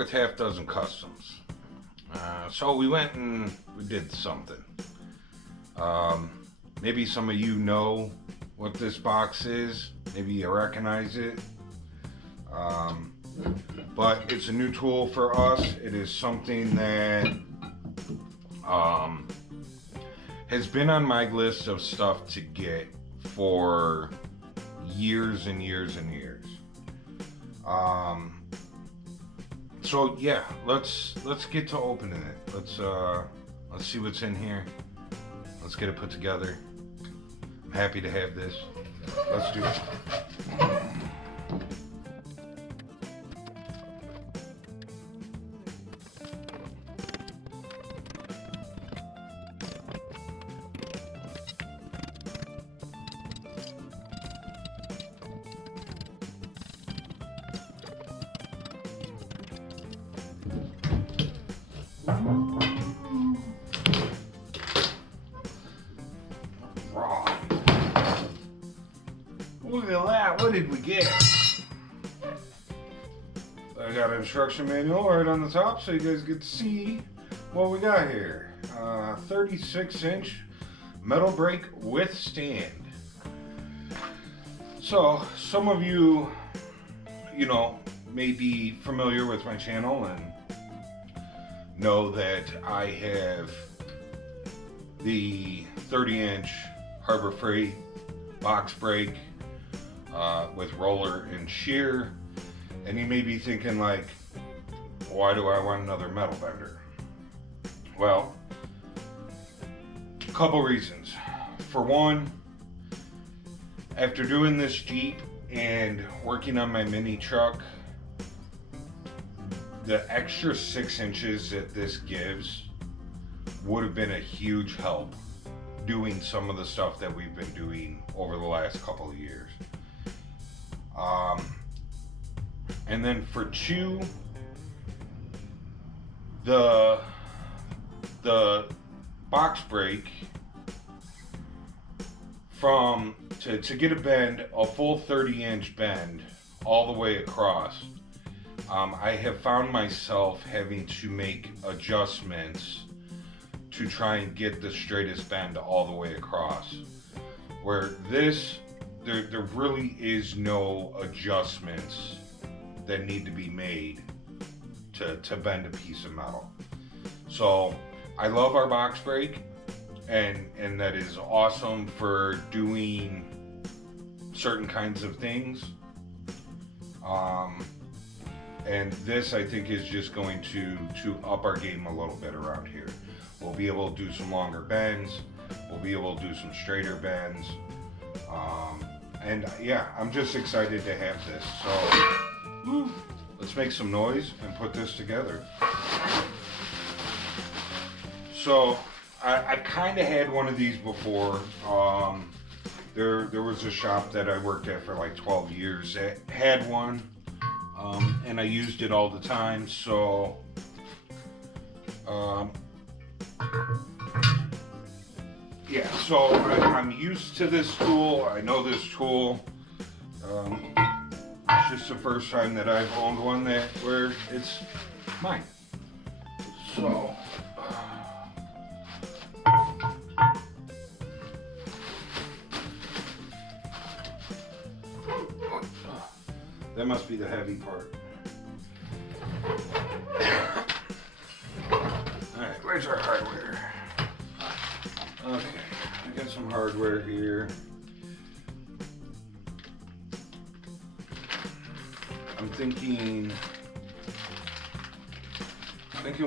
with Half Dozen Customs. So we went and we did something. Maybe some of you know what this box is. Maybe you recognize it. But it's a new tool for us. It is something that has been on my list of stuff to get for years and years and years. So yeah, let's get to opening it. Let's see what's in here. Let's get it put together. I'm happy to have this. Let's do it. Look at that, what did we get? I got an instruction manual right on the top so you guys get to see what we got here. 36-inch metal brake with stand. So some of you may be familiar with my channel and know that I have the 30-inch Harbor Freight box brake with roller and shear, and you may be thinking like, why do I want another metal bender? Well, a couple reasons. For one, after doing this Jeep and working on my mini truck, the extra 6 inches that this gives would have been a huge help doing some of the stuff that we've been doing over the last couple of years. And then for two, the box brake to get a bend, a full 30-inch bend all the way across, I have found myself having to make adjustments to try and get the straightest bend all the way across. Where this, there really is no adjustments that need to be made to bend a piece of metal. So I love our box brake, and that is awesome for doing certain kinds of things. And this, I think, is just going to up our game a little bit around here. We'll be able to do some longer bends. We'll be able to do some straighter bends. And yeah, I'm just excited to have this. So let's make some noise and put this together. So I kind of had one of these before. There was a shop that I worked at for like 12 years that had one. And I used it all the time, so yeah, so I'm used to this tool. I know this tool. It's just the first time that I've owned one where it's mine. So that must be the heavy part. Alright, where's our hardware? Okay, I got some hardware here. I'm thinking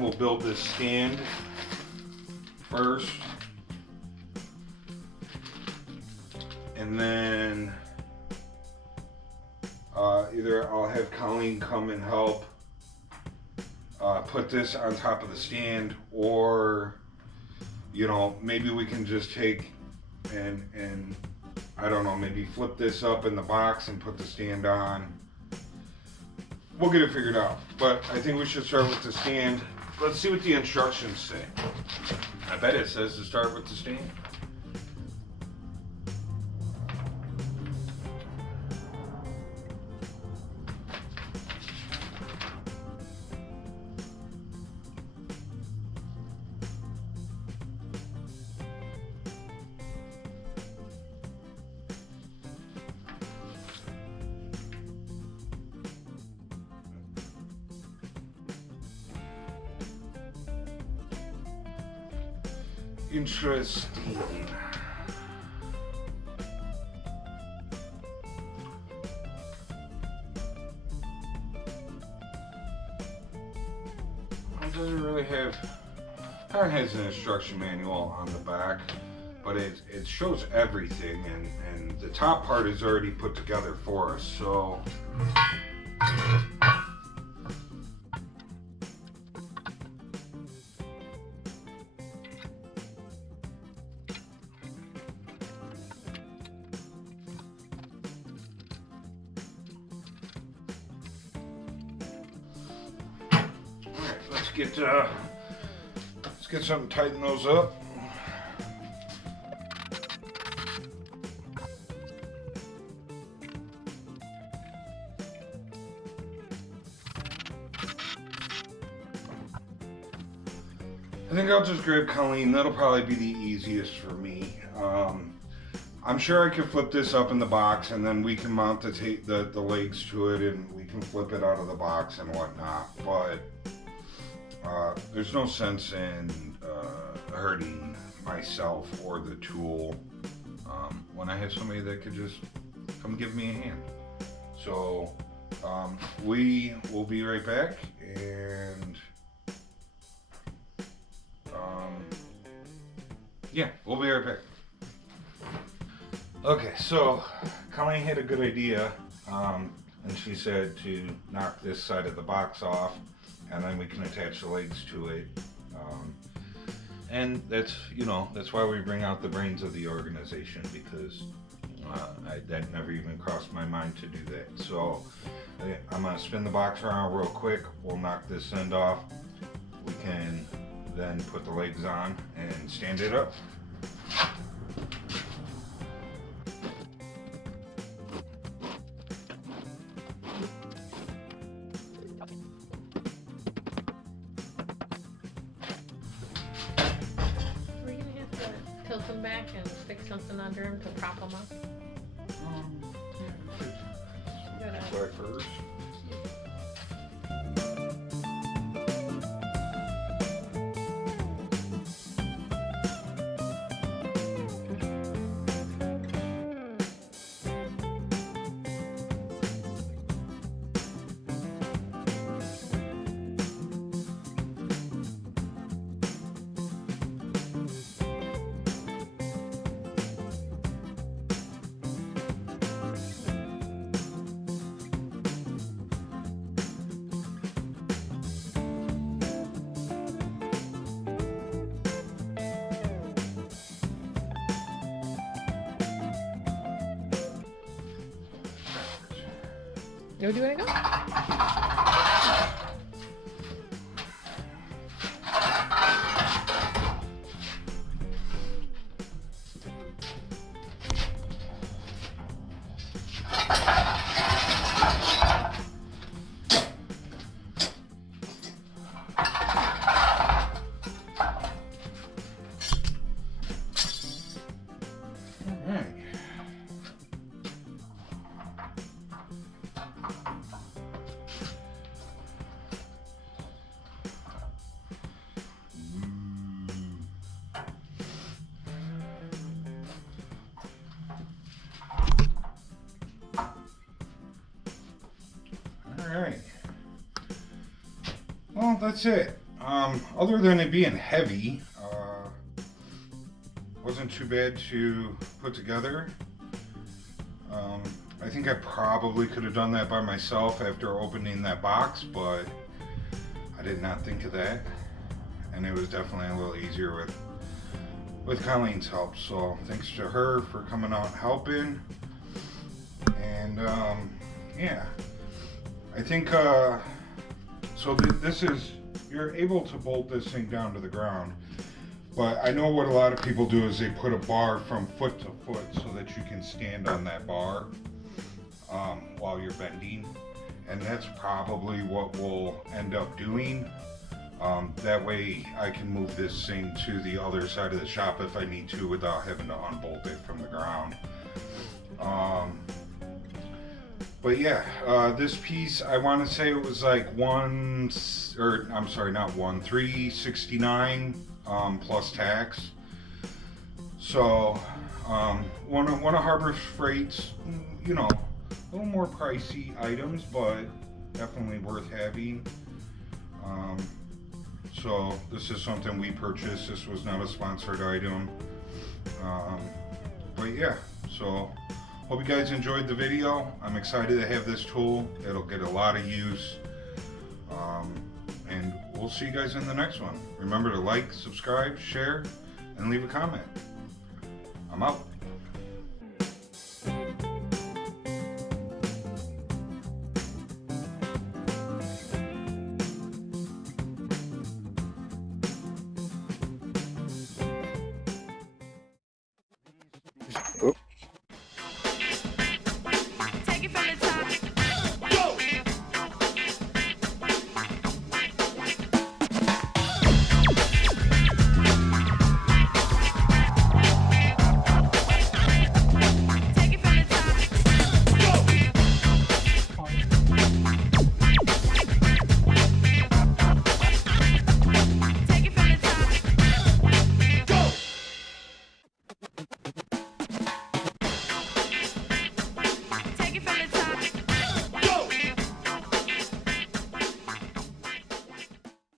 we'll build this stand first. And then either I'll have Colleen come and help put this on top of the stand, or maybe we can just take and I don't know, maybe flip this up in the box and put the stand on. We'll get it figured out, but I think we should start with the stand. Let's see what the instructions say. I bet it says to start with the stand. Interesting. It doesn't really have, kind of has an instruction manual on the back, but it shows everything, and the top part is already put together for us, so. Let's get something to tighten those up. I think I'll just grab Colleen. That'll probably be the easiest for me. I'm sure I can flip this up in the box, and then we can mount the legs to it, and we can flip it out of the box and whatnot. But there's no sense in hurting myself or the tool when I have somebody that could just come give me a hand. So we will be right back, and yeah, we'll be right back. Okay, so Colleen had a good idea, and she said to knock this side of the box off, and then we can attach the legs to it. And that's why we bring out the brains of the organization, because that never even crossed my mind to do that. So I'm gonna spin the box around real quick. We'll knock this end off. We can then put the legs on and stand it up. Tilt them back and stick something under them to prop them up. Back first. You do it again? Alright. Well, that's it. Other than it being heavy, wasn't too bad to put together. I think I probably could have done that by myself after opening that box, but I did not think of that. And it was definitely a little easier with Colleen's help. So thanks to her for coming out and helping. And yeah. I think, so this is, you're able to bolt this thing down to the ground, but I know what a lot of people do is they put a bar from foot to foot so that you can stand on that bar while you're bending, and that's probably what we'll end up doing. That way I can move this thing to the other side of the shop if I need to without having to unbolt it from the ground. But yeah, this piece, I want to say it was like $369 plus tax. So, one of Harbor Freight's, you know, a little more pricey items, but definitely worth having. So this is something we purchased. This was not a sponsored item. But yeah, so hope you guys enjoyed the video. I'm excited to have this tool. It'll get a lot of use. And we'll see you guys in the next one. Remember to like, subscribe, share, and leave a comment. I'm out.